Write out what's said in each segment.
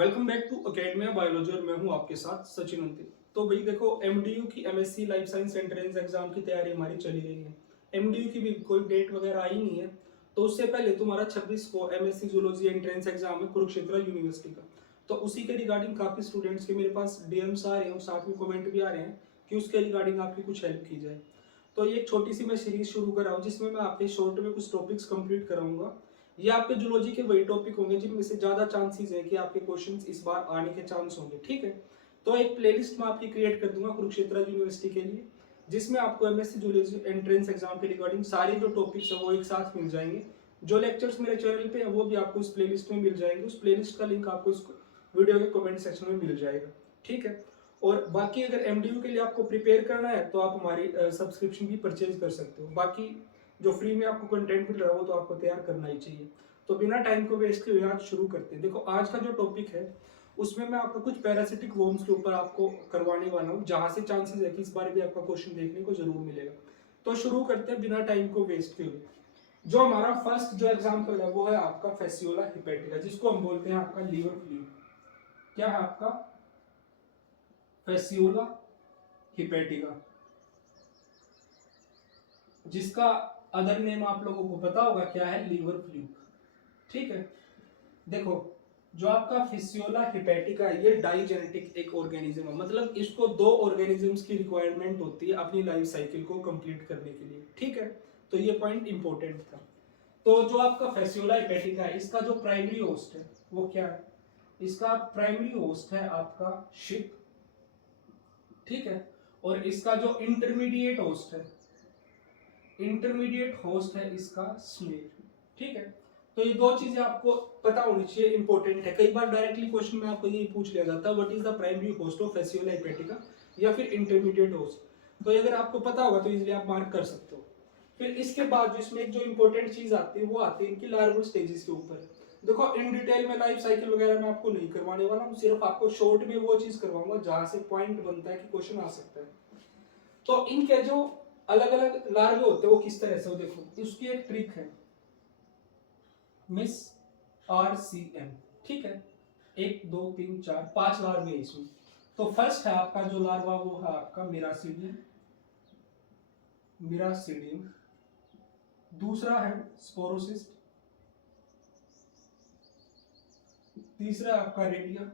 Welcome back to academia biology और मैं हूं आपके साथ सचिन अंतिम। तो भाई देखो, एमडीयू की MSc life science entrance exam की तैयारी हमारी चली रही है। एमडीयू की भी कोई डेट वगैरह आई नहीं है। तो उससे पहले तुम्हारा 26 को एमएससी जूलॉजी एंट्रेंस एग्जाम है कुरुक्षेत्र यूनिवर्सिटी का। तो उसी के रिगार्डिंग काफी स्टूडेंट्स के मेरे पास डीएम्स आ रहे हैं और साथ में कमेंट भी आ रहे हैं कि उसके रिगार्डिंग आपकी कुछ हेल्प की जाए। तो ये एक छोटी सी मैं सीरीज शुरू कर रहा हूँ जिसमें मैं आपके शॉर्ट में कुछ टॉपिक्स कंप्लीट कराऊंगा। ये आपके जूलॉजी के वही टॉपिक होंगे जिनमें से ज्यादा चांसेस है कि आपके क्वेश्चंस इस बार आने के चांस होंगे। ठीक है, तो एक प्लेलिस्ट मैं आपकी क्रिएट कर दूंगा कुरुक्षेत्र यूनिवर्सिटी के लिए, जिसमें आपको एमएससी जूलॉजी एंट्रेंस एग्जाम के रिगार्डिंग सारे जो टॉपिक्स है वो एक साथ मिल जाएंगे। जो लेक्चर्स मेरे चैनल पे है वो भी आपको उस प्लेलिस्ट में मिल जाएंगे। उस प्लेलिस्ट का लिंक आपको इस वीडियो के कमेंट सेक्शन में मिल जाएगा। ठीक है, और बाकी अगर एमडीयू के लिए आपको प्रिपेयर करना है तो आप हमारी सब्सक्रिप्शन भी परचेज कर सकते हो। बाकी जो फ्री में आपको कंटेंट मिल रहा है वो तो आपको तैयार करना ही चाहिए। तो बिना टाइम को वेस्ट किए आज शुरू करते हैं। देखो, आज का जो टॉपिक है उसमें मैं आपको कुछ पैरासिटिक वर्म्स के ऊपर आपको करवाने वाला हूँ, जहां से चांसेस है कि इस बार भी आपका क्वेश्चन देखने को जरूर मिलेगा। तो शुरू करते हैं बिना टाइम को वेस्ट किए। जो हमारा फर्स्ट जो एग्जाम्पल है वो है आपका फेसियोला हिपेटिका, जिसको हम बोलते हैं आपका लीवर फ्लू। क्या है आपका? फेसियोला हिपेटिका, जिसका अदर नेम आप लोगों को पता होगा क्या है, लीवर फ्लू। ठीक है, देखो, जो आपका फिसियोला हिपेटिका है ये डाइजेनेटिक एक ऑर्गेनिज्म है। मतलब इसको दो ऑर्गेनिजम्स की रिक्वायरमेंट होती है अपनी लाइफ साइकिल को कंप्लीट करने के लिए। ठीक है, तो ये पॉइंट इंपॉर्टेंट था। तो जो आपका फेसियोला हिपेटिका है इसका जो प्राइमरी होस्ट है वो क्या है? इसका प्राइमरी होस्ट है आपका शिप। ठीक है, और इसका जो इंटरमीडिएट होस्ट है इसका स्नेल। ठीक है, तो ये दो चीजें आपको पता होनी चाहिए, इंपॉर्टेंट है। कई बार डायरेक्टली क्वेश्चन में आपको यही पूछ लिया जाता है, what is the primary host of Fasciola हिपेटिका, या फिर इंटरमीडिएट होस्ट। तो ये अगर आपको पता होगा तो इजीली आप मार्क कर सकते हो। फिर इसके बाद इसमें एक जो इंपॉर्टेंट चीज आती है वो आती है इनकी लार्वल स्टेजेस के ऊपर। देखो, इन डिटेल में लाइफ साइकिल वगैरह मैं आपको नहीं करवाने वाला हूँ, सिर्फ आपको शॉर्ट में वो चीज करवाऊंगा जहां से पॉइंट बनता है कि क्वेश्चन आ सकता है। तो इनके जो अलग अलग लार्वे होते हैं वो किस तरह से हो, देखो इसकी एक ट्रिक है, मिस RCM। ठीक है, 1 2 3 4 5 लार्वे है इसमें। तो फर्स्ट है आपका जो लार्वा वो है आपका मिरासीडियम। दूसरा है स्पोरोसिस्ट। तीसरा है आपका रेडिया।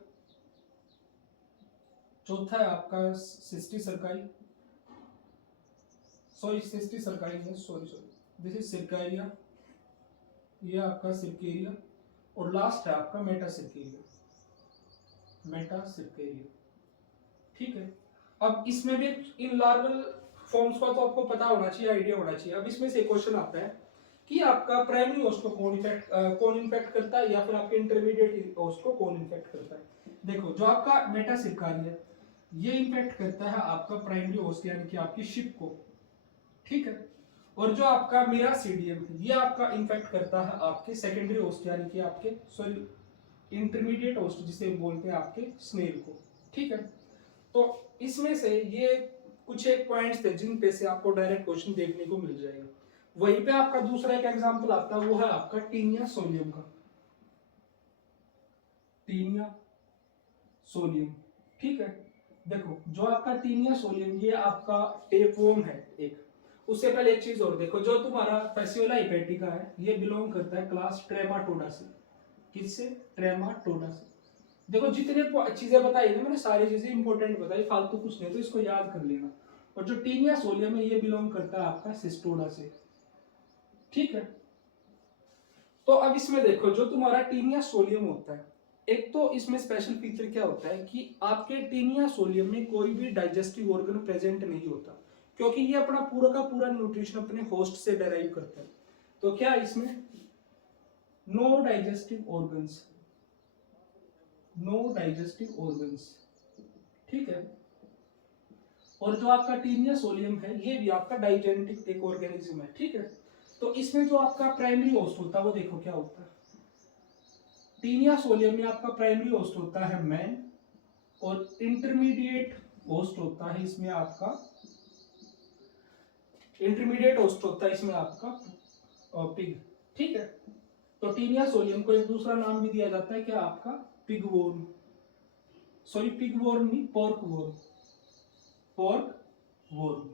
चौथा है आपका सिस्टी सरकाई, दिस इज सिरकारिया। ये आपका सिरकेरिया। और लास्ट है आपका मेटासिरकेरिया। ठीक है, अब इसमें भी इन लार्वल फॉर्म्स का तो आपको पता होना चाहिए, आइडिया होना चाहिए। अब इसमें से क्वेश्चन आता है कि आपका प्राइमरी होस्ट को कौन इन्फेक्ट करता है, या फिर आपके इंटरमीडिएट होस्ट को कौन इन्फेक्ट करता है। देखो, जो आपका मेटासिरकारिया ये इन्फेक्ट करता है आपका प्राइमरी होस्ट यानी कि आपकी शिप को। ठीक है, और जो आपका मिरासीडियम ये आपका इन्फेक्ट करता है आपके सेकेंडरी होस्ट यानी कि आपके इंटरमीडिएट होस्ट जिसे बोलते हैं आपके स्नेल को। ठीक है, तो इसमें से ये कुछ एक पॉइंट्स थे जिन पे से आपको डायरेक्ट क्वेश्चन देखने को मिल जाएगा। वहीं पे आपका दूसरा एक एग्जांपल आता है वो है आपका टीनिया सोलियम का। टीनिया सोलियम, ठीक है, देखो जो आपका टीनिया सोलियम ये आपका टेपवर्म है एक। उससे पहले एक चीज और देखो, जो तुम्हारा फेसियोला हिपेटिका है ये बिलोंग करता है क्लास ट्रेमाटोडा से। किससे? ट्रेमाटोडा से। देखो, जितने चीजें बताई ना मैंने सारी चीजें इंपॉर्टेंट बताई, फालतू कुछ नहीं, तो इसको याद कर लेना। और जो टीनिया सोलियम है ये बिलोंग करता है आपका सिस्टोडा से। ठीक है, तो अब इसमें देखो जो तुम्हारा टीनिया सोलियम होता है, एक तो इसमें स्पेशल फीचर क्या होता है कि आपके टीनिया सोलियम में कोई भी डाइजेस्टिव ऑर्गन प्रेजेंट नहीं होता, क्योंकि ये अपना पूरा का पूरा न्यूट्रिशन अपने होस्ट से डेराइव करता है। तो क्या इसमें नो डाइजेस्टिव ऑर्गन्स। ठीक है, और जो आपका टीनिया सोलियम है ये भी आपका डाइजेनेटिक एक ऑर्गेनिज्म है। ठीक है, तो इसमें जो आपका प्राइमरी होस्ट होता है वो देखो क्या होता है। टीनिया सोलियम में आपका प्राइमरी होस्ट होता है मैन, और इंटरमीडिएट होस्ट होता है इसमें आपका पिग। ठीक है, तो टीनिया सोलियम को एक दूसरा नाम भी दिया जाता है क्या आपका? पिगवोर्म। सॉरी पिग वॉर्म नहीं, पोर्क वॉर्म, पोर्क वॉर्म,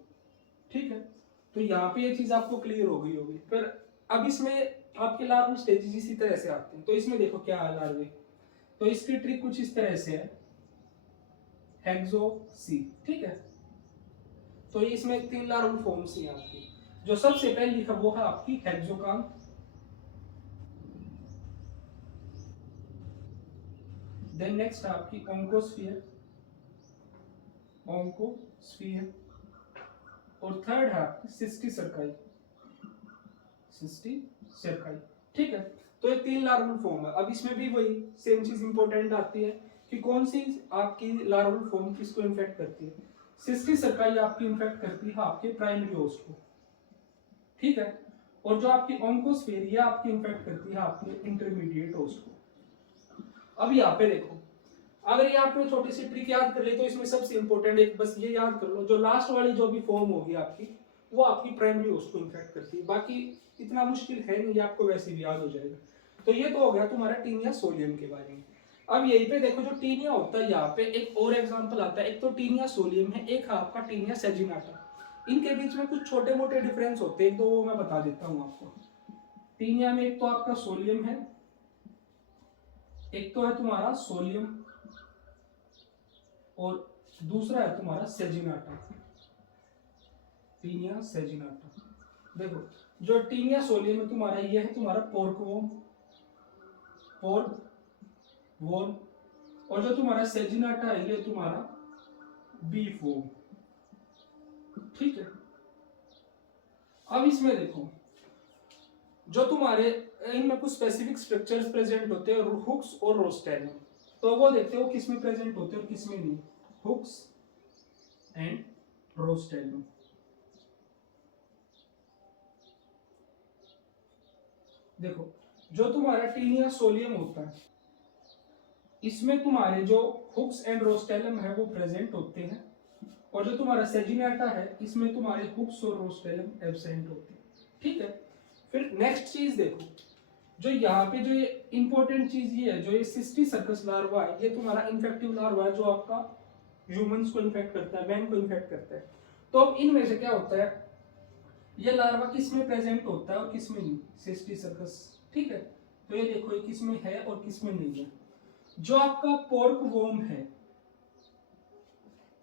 ठीक है। तो यहाँ पे ये चीज आपको क्लियर हो गई होगी। पर अब इसमें आपके लार्वल स्टेजेस इसी तरह से आते हैं। तो इसमें देखो क्या है लार्वे, तो इसकी ट्रिक कुछ इस तरह से है, हेक्सोसी, ठीक है। तो इसमें 3 लार्वल फॉर्म्स हैं आपकी। जो सबसे पहले लिखा वो है आपकी हेक्सोकाम, देन नेक्स्ट है आपकी ओंकोस्फीयर, ओंकोस्फीयर, और थर्ड है आपकी सिस्टीसर्काई, सिस्टीसर्काई, ठीक है। तो ये 3 लार्वल फॉर्म है। अब इसमें भी वही सेम चीज इंपॉर्टेंट आती है कि कौन सी आपकी लार्वल फॉर्म किसको इन्फेक्ट करती है। सिस्टीसर्काई आपकी इन्फेक्ट करती है आपके प्राइमरी होस्ट को, ठीक है। और जो आपकी ओंकोस्फीयर ये आपकी इन्फेक्ट करती है आपके इंटरमीडिएट होस्ट को। अब यहाँ पे देखो, अगर ये आपने छोटी सी ट्रिक याद कर ली तो इसमें सबसे इंपॉर्टेंट एक बस ये याद कर लो, जो लास्ट वाली जो भी फॉर्म होगी आपकी वो आपकी प्राइमरी होस्ट को इन्फेक्ट करती है। बाकी इतना मुश्किल है नहीं, आपको वैसे भी याद हो जाएगा। तो ये तो हो गया तुम्हारा टीनिया सोलियम के बारे में। अब यहीं पे देखो जो टीनिया होता है यहाँ पे एक और एग्जांपल आता है। एक तो टीनिया सोलियम है, एक है आपका टीनिया सेजिनाटा। इनके बीच में कुछ छोटे मोटे डिफरेंस होते हैं, तो वो मैं बता देता हूँ आपको। टीनिया में एक तो आपका सोलियम है, एक तो है तुम्हारा सोलियम, और दूसरा है तुम्हारा सेजिनाटा, टीनिया सेजिनाटा। देखो जो टीनिया सोलियम है तुम्हारा ये है तुम्हारा पोर्कवॉर्म, पोर्कवॉर्म, और जो तुम्हारा सेजिनाटा है ये तुम्हारा बीफॉर्म, ठीक है। अब इसमें देखो जो तुम्हारे इनमें कुछ स्पेसिफिक स्ट्रक्चर्स प्रेजेंट होते हैं, हुक्स और रोस्टेलम। तो वो देखते हो किस में प्रेजेंट होते हैं और किस में नहीं, हुक्स एंड रोस्टेलम। देखो जो तुम्हारा टीनिया सोलियम होता है इसमें तुम्हारे जो हुक्स एंड रोस्टेलम है वो प्रेजेंट होते हैं, और जो तुम्हारा सेजिनाटा है इसमें तुम्हारे हुक्स और रोस्टेलम एब्सेंट होते हैं, ठीक है। फिर नेक्स्ट चीज देखो, जो यहाँ पे जो ये इंपॉर्टेंट चीज ये है, जो ये सिस्टीसर्कस लार्वा है, ये तुम्हारा इन्फेक्टिव लार्वा है जो आपका ह्यूमंस को इन्फेक्ट करता है, मैन को इन्फेक्ट करता है। तो अब इनमें से क्या होता है, ये लार्वा किस में प्रेजेंट होता है और किस में नहीं, सिस्टीसर्कस, ठीक है। तो ये देखो ये किस में है और किस में नहीं है। जो आपका पोर्कवॉर्म है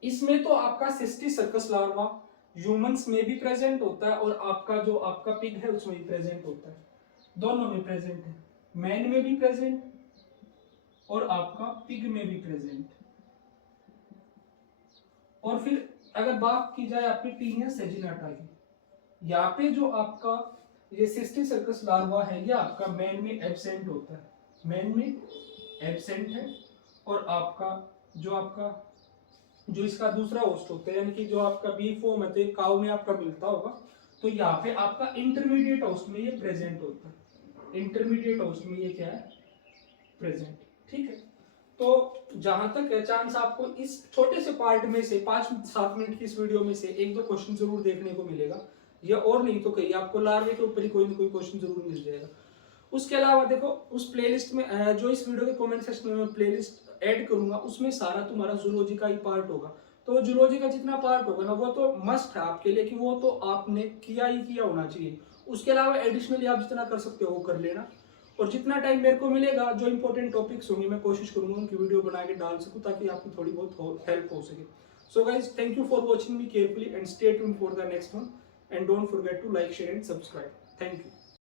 इसमें तो आपका सिस्टीसर्कस लार्वा ह्यूमंस में भी प्रेजेंट होता है, और आपका जो आपका पिग है उसमें भी प्रेजेंट होता है, दोनों में प्रेजेंट है, मैन में भी प्रेजेंट और आपका पिग में भी प्रेजेंट। और फिर अगर बात की जाए आपकी टीनिया सेजिनाटा की, यहाँ पे जो आपका ये सिस्टीसर्कस लार्वा है ये आपका मैन में एब्सेंट होता है, मैन में एब्सेंट है, और आपका जो इसका दूसरा होस्ट होता है यानी कि जो आपका बी फॉर्म है तो एक काऊ में आपका मिलता होगा, तो यहाँ पे आपका इंटरमीडिएट होस्ट में ये प्रेजेंट होता है, इंटरमीडिएट होस्ट में ये क्या है, प्रेजेंट, ठीक है। तो जहां तक है चांस आपको इस छोटे से पार्ट में से 5-7 मिनट की इस वीडियो में से 1-2 क्वेश्चन जरूर देखने को मिलेगा, या और नहीं तो कहीं आपको लार्वे के ऊपर ही कोई ना कोई क्वेश्चन जरूर मिल जाएगा। उसके अलावा देखो उस प्लेलिस्ट में जो इस वीडियो के कमेंट सेक्शन में मैं प्लेलिस्ट ऐड करूंगा उसमें सारा तुम्हारा जूलॉजी का ही पार्ट होगा। तो जूलॉजी का जितना पार्ट होगा ना वो तो मस्ट है आपके लिए कि वो तो आपने किया ही किया होना चाहिए। उसके अलावा एडिशनली आप जितना कर सकते हो वो कर लेना, और जितना टाइम मेरे को मिलेगा जो इंपॉर्टेंट टॉपिक्स होंगे मैं कोशिश करूंगा उनकी वीडियो बना के डाल सकूं ताकि आपकी थोड़ी बहुत हेल्प हो सके। So guys thank you for watching me carefully and stay tuned for the next one, and don't forget to like, share and subscribe. Thank you.